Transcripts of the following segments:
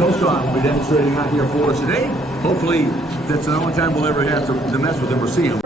Expo, so I will be demonstrating out here for us today. Hopefully, that's the only time we'll ever have to mess with him or see him.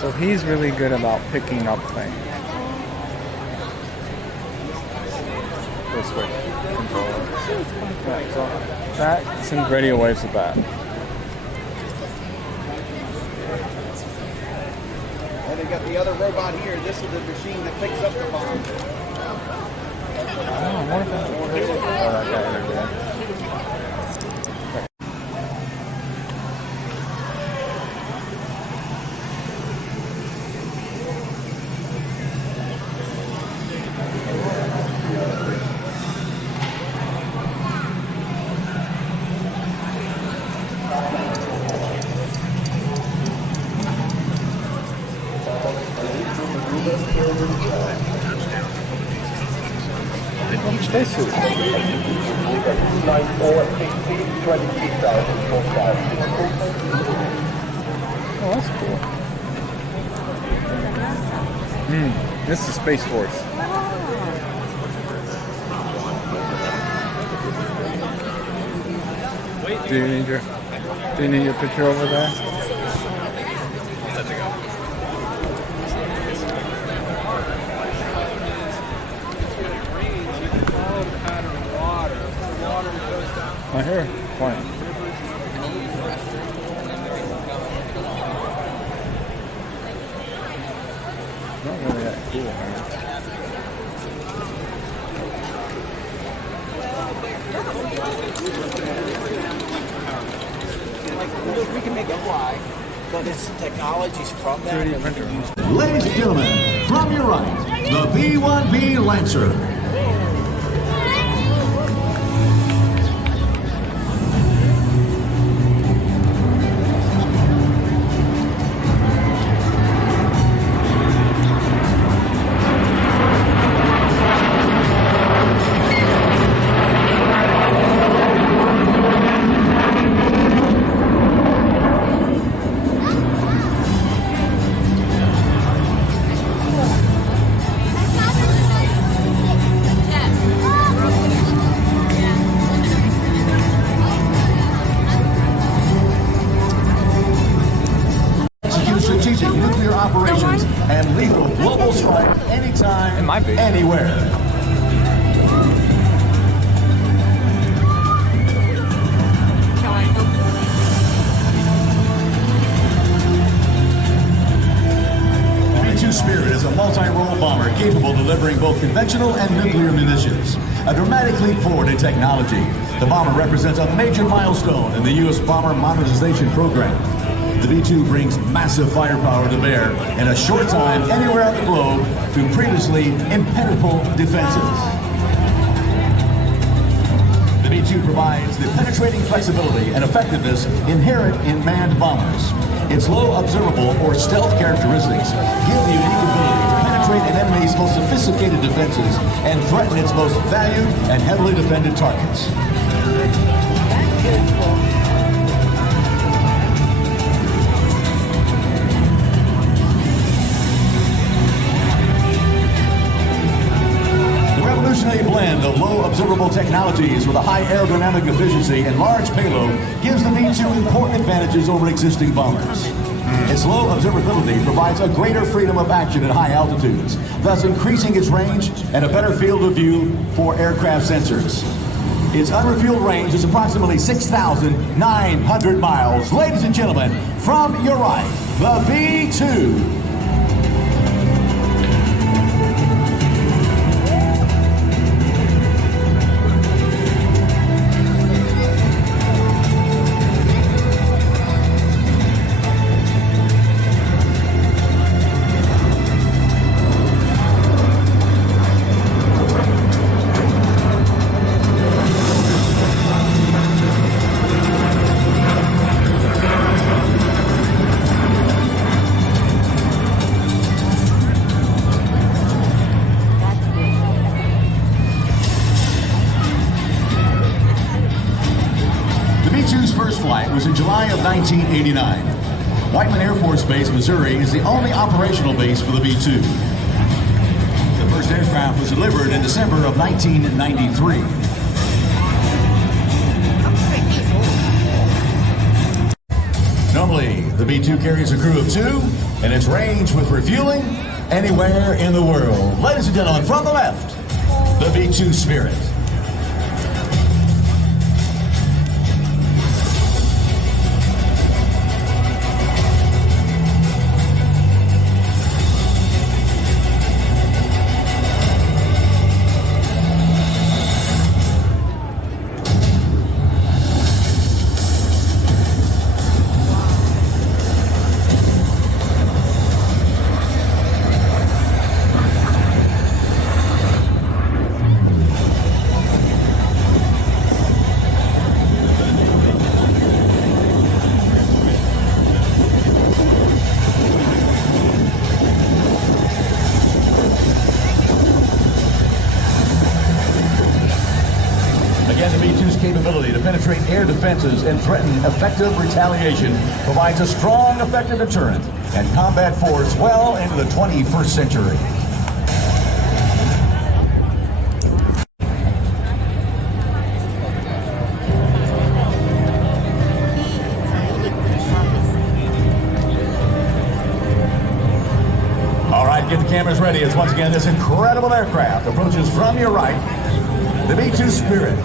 So he's really good about picking up things. This way, controller. Yeah, so that sends radio waves to that. And they got the other robot here. This is the machine that picks up the bomb. I wonder if that's that guy interviewed. Spacesuit. Oh, that's cool. This is Space Force. Do you need your picture over there? I hear it playing. Not really that cool, man. We can make it fly, but it's technologies from that. 3D printer. Ladies and gentlemen, from your right, the B-1B Lancer. Strategic nuclear operations and lethal global strike anytime, It might be. anywhere. B-2 Spirit is a multi-role bomber capable of delivering both conventional and nuclear munitions. A dramatic leap forward in technology, the bomber represents a major milestone in the U.S. bomber modernization program. The B-2 brings massive firepower to bear in a short time anywhere on the globe to previously impenetrable defenses. The B-2 provides the penetrating flexibility and effectiveness inherent in manned bombers. Its low observable or stealth characteristics give the unique ability to penetrate an enemy's most sophisticated defenses and threaten its most valued and heavily defended targets. A blend of low observable technologies with a high aerodynamic efficiency and large payload gives the B-2 important advantages over existing bombers. Its low observability provides a greater freedom of action at high altitudes, thus increasing its range and a better field of view for aircraft sensors. Its unrefueled range is approximately 6,900 miles. Ladies and gentlemen, from your right, the B-2. B-2's first flight was in July of 1989. Whiteman Air Force Base, Missouri is the only operational base for the B-2. The first aircraft was delivered in December of 1993. Normally, the B-2 carries a crew of 2, and its range with refueling anywhere in the world. Ladies and gentlemen, from the left, the B-2 Spirit. capability to penetrate air defenses and threaten effective retaliation provides a strong, effective deterrent and combat force well into the 21st century. All right, get the cameras ready as once again this incredible aircraft approaches from your right, the B-2 Spirit.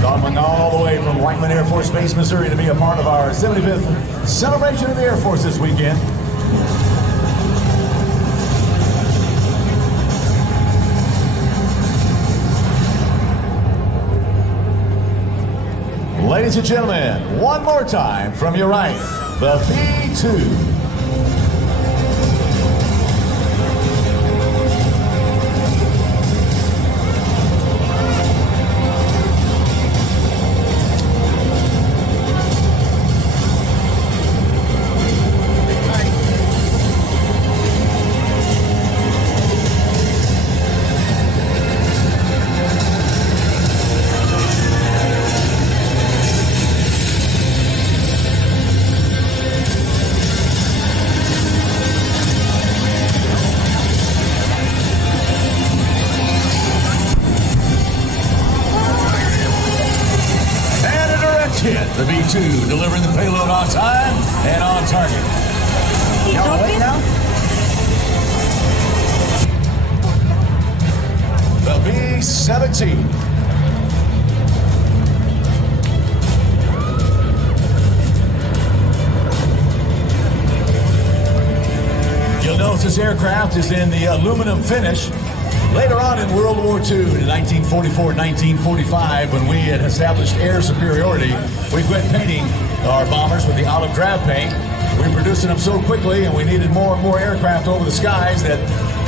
Traveling all the way from Whiteman Air Force Base, Missouri to be a part of our 75th celebration of the Air Force this weekend. Ladies and gentlemen, one more time from your right, the B-2. The B-2 delivering the payload on time and on target. Y'all wait now? The B-17. You'll notice this aircraft is in the aluminum finish. Later on in World War II, in 1944-1945, when we had established air superiority, we quit painting our bombers with the olive drab paint. We were producing them so quickly, and we needed more and more aircraft over the skies that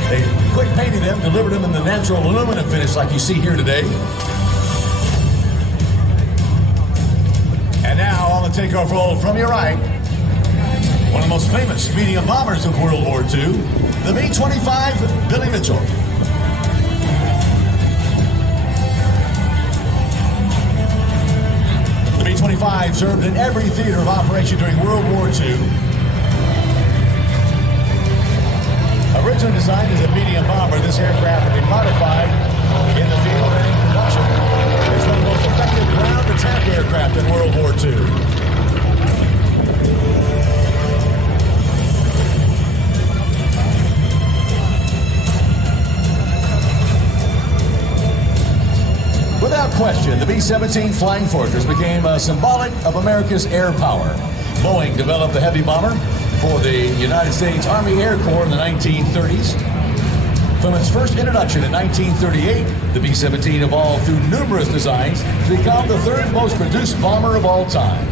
they quit painting them, delivered them in the natural aluminum finish like you see here today. And now on the takeoff roll from your right, one of the most famous medium bombers of World War II, the B-25 Billy Mitchell. The B-25 served in every theater of operation during World War II. Originally designed as a medium bomber, this aircraft had been modified in the field and in production. It's one of the most effective ground attack aircraft in World War II. Without question, the B-17 Flying Fortress became symbolic of America's air power. Boeing developed the heavy bomber for the United States Army Air Corps in the 1930s. From its first introduction in 1938, the B-17 evolved through numerous designs to become the third most produced bomber of all time.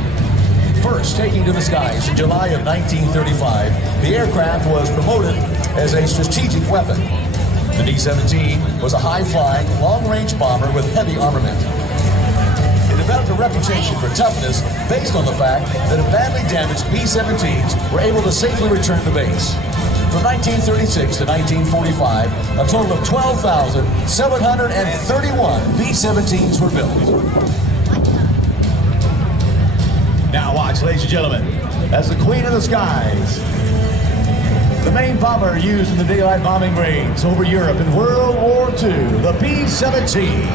First taking to the skies in July of 1935, the aircraft was promoted as a strategic weapon. The B-17 was a high-flying, long-range bomber with heavy armament. It developed a reputation for toughness based on the fact that badly damaged B-17s were able to safely return to base. From 1936 to 1945, a total of 12,731 B-17s were built. Now watch, ladies and gentlemen, as the Queen of the Skies, the main bomber used in the daylight bombing raids over Europe in World War II, the B-17.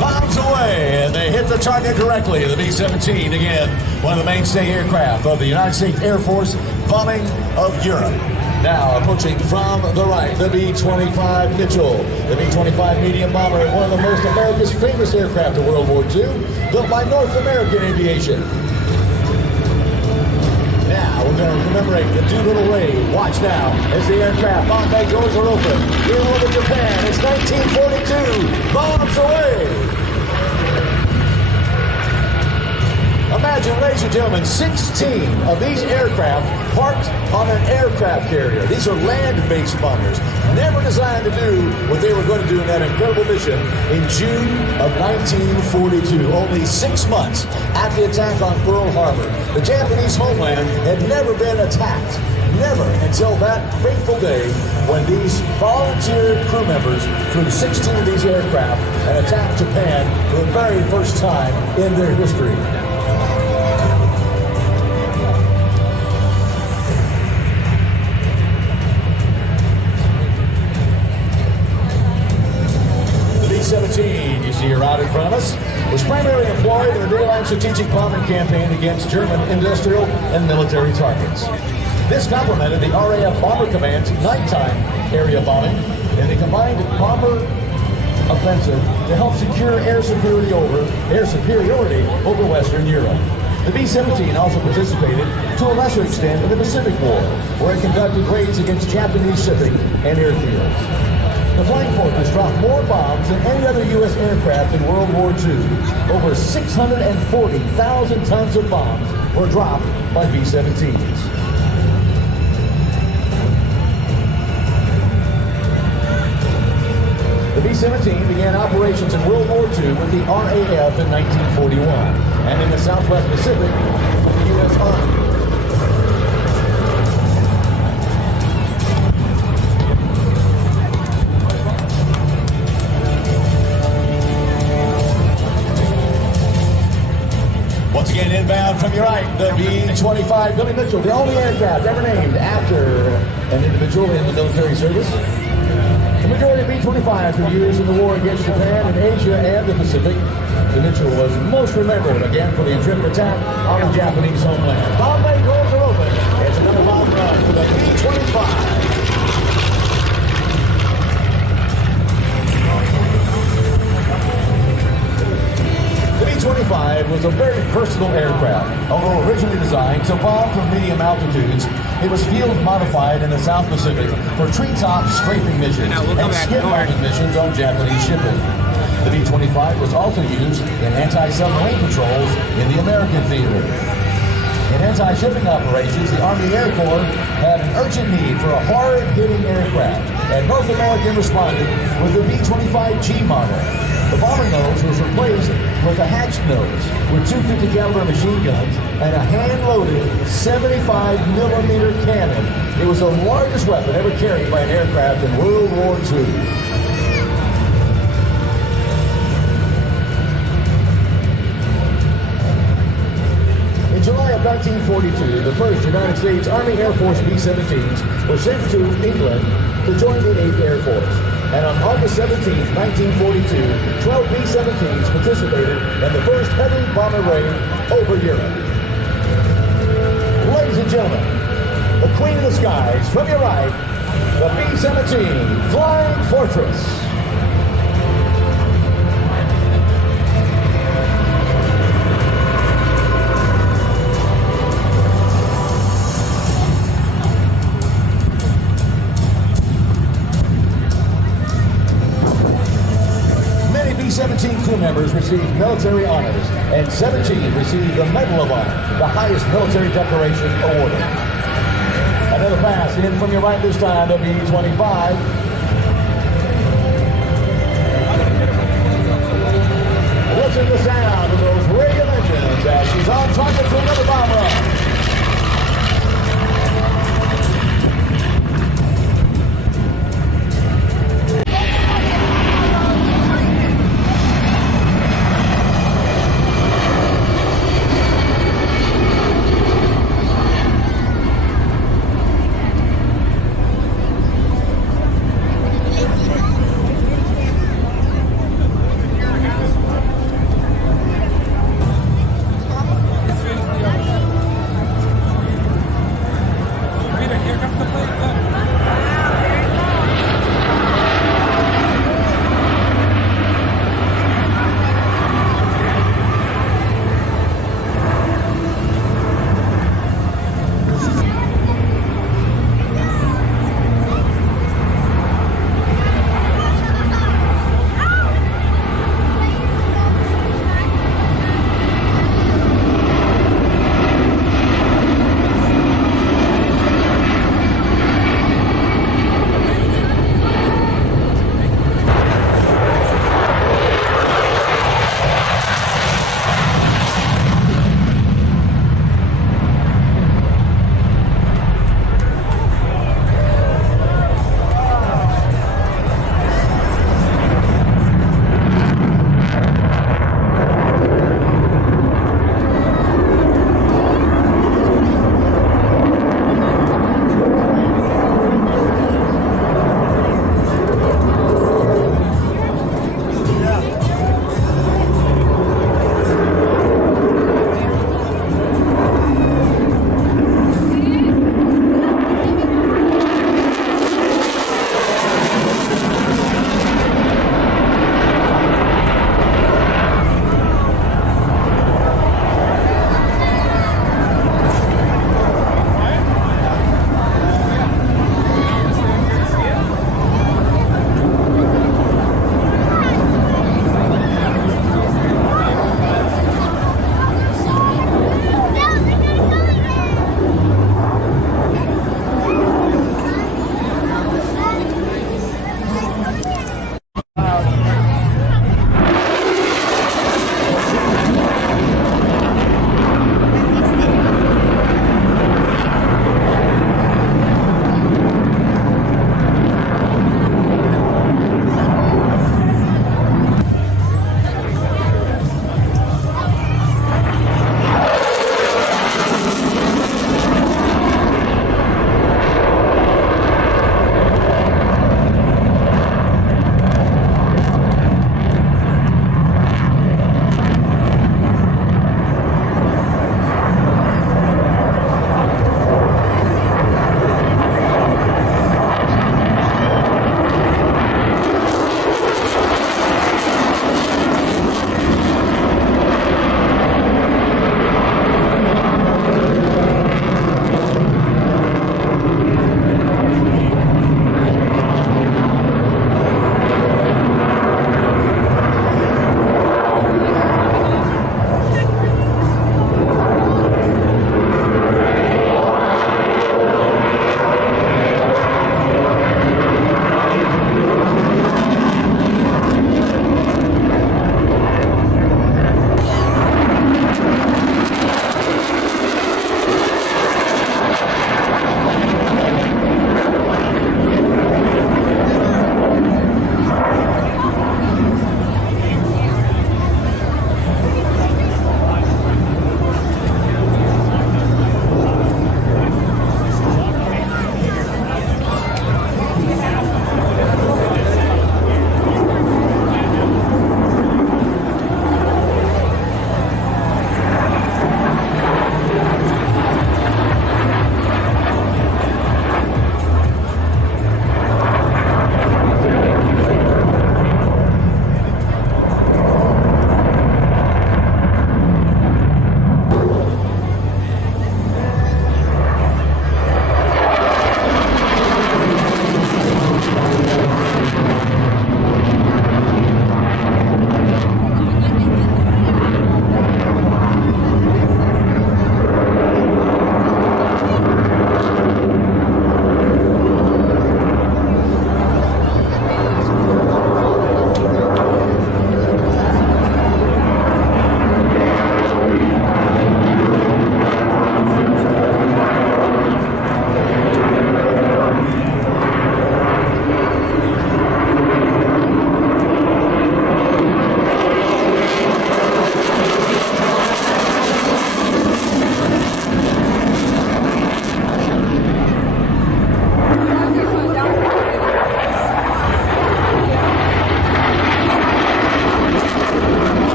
Bombs away, and they hit the target directly. The B-17, again, one of the mainstay aircraft of the United States Air Force bombing of Europe. Now approaching from the right, the B-25 Mitchell. The B-25 medium bomber, one of the most America's famous aircraft of World War II, built by North American Aviation. Now we're going to commemorate the Doolittle raid. Watch now as the aircraft bomb bay doors are open. Here over Japan, it's 1942. Bombs away. Imagine, ladies and gentlemen, 16 of these aircraft parked on an aircraft carrier. These are land-based bombers, never designed to do what they were going to do in that incredible mission in June of 1942, only 6 months after the attack on Pearl Harbor. The Japanese homeland had never been attacked Never until that fateful day when these volunteer crew members flew 16 of these aircraft and attacked Japan for the very first time in their history. The B-17 you see here out in front of us was primarily employed in the daylight strategic bombing campaign against German industrial and military targets. This complemented the RAF Bomber Command's nighttime area bombing and the combined bomber offensive to help secure air superiority over Western Europe. The B-17 also participated to a lesser extent in the Pacific War, where it conducted raids against Japanese shipping and airfields. The Flying Fortress dropped more bombs than any other U.S. aircraft in World War II. Over 640,000 tons of bombs were dropped by B-17s. The B-17 began operations in World War II with the RAF in 1941, and in the Southwest Pacific with the U.S. Army. Once again, inbound from your right, the B-25 Billy Mitchell, the only aircraft ever named after an individual in the military service. The majority of B-25s were used in the war against Japan in Asia and the Pacific. The Mitchell was most remembered, again, for the intrepid attack on the Japanese homeland. Bomb bay doors are open. It's another bomb run for the B-25. The B-25 was a very versatile aircraft. Although originally designed to bomb from medium altitudes, it was field modified in the South Pacific for treetop strafing missions and skid bombing missions on Japanese shipping. The B-25 was also used in anti-submarine patrols in the American theater. In anti-shipping operations, the Army Air Corps had an urgent need for a hard-hitting aircraft, and North American responded with the B-25G model. The bomber nose was replaced with a hatched nose with 250 caliber machine guns and a hand-loaded 75mm cannon. It was the largest weapon ever carried by an aircraft in World War II. In July of 1942, the first United States Army Air Force B-17s were sent to England to join the 8th Air Force. And on August 17, 1942, 12 B-17s participated in the first heavy bomber raid over Europe. Ladies and gentlemen, the Queen of the Skies, from your right, the B-17 Flying Fortress. B-17 crew members received military honors, and 17 received the Medal of Honor, the highest military decoration awarded. Another pass in from your right this time, the B-25. Listen to the sound of those Reagan engines as she's on target for another bomb run.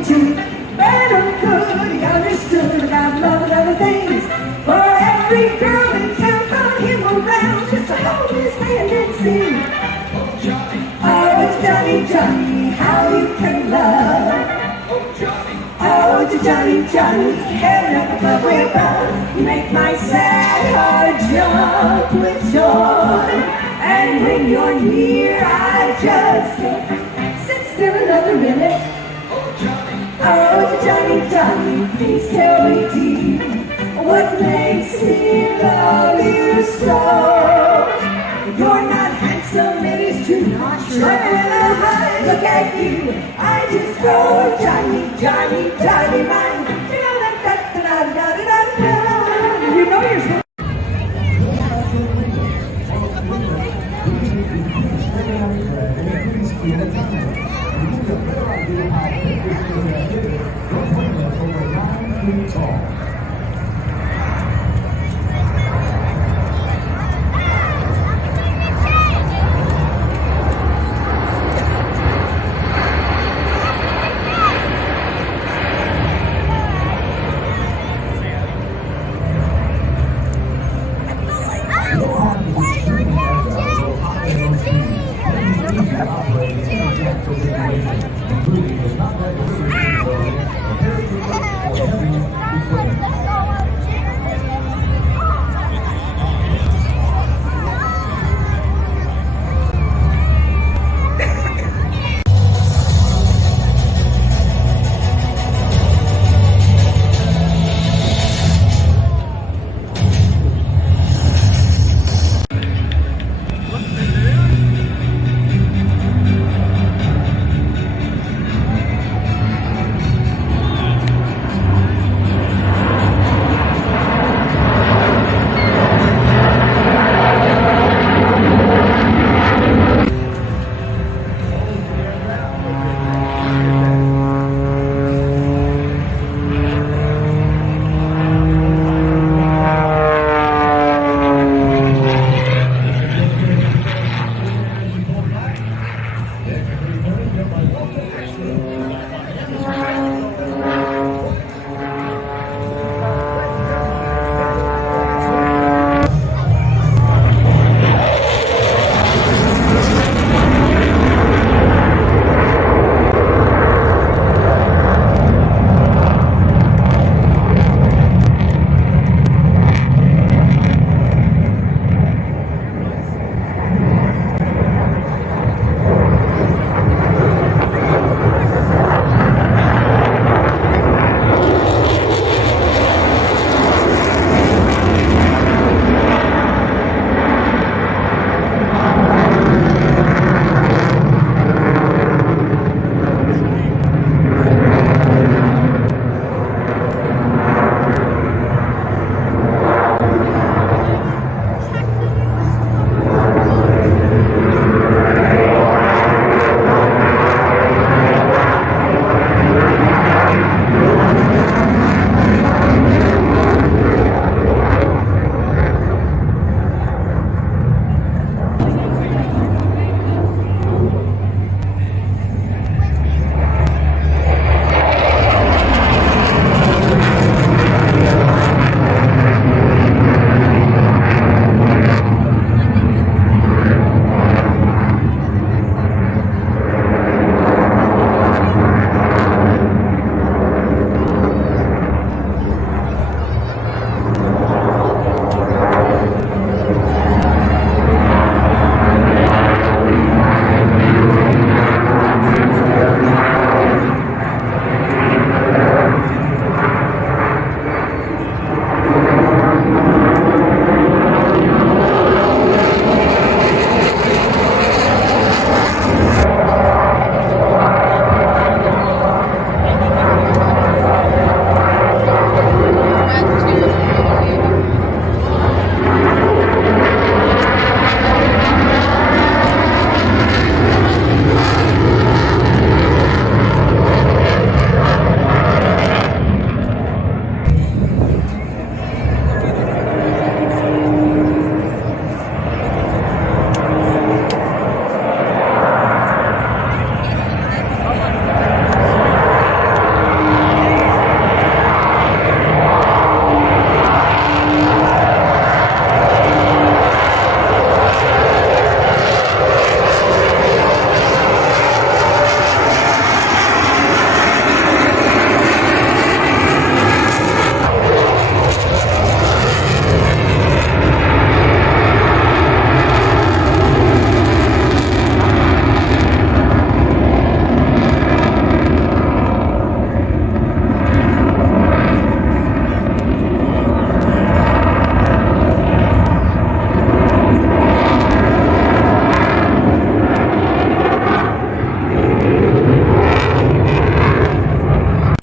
me to better could he understood about love and other things. For every girl in town found him around just to hold his hand and sing. Oh, Johnny, Johnny, how you can love. Oh, Johnny, Johnny, heaven up above way above, you make my sad heart jump with joy. And when you're near, I just can't sit still another minute. Oh, Johnny, Johnny, please tell me, dear, what makes me love you so? You're not handsome, ladies do not try. Look at you, I just go Johnny, Johnny, Johnny, mine. You know you're supposed Tall.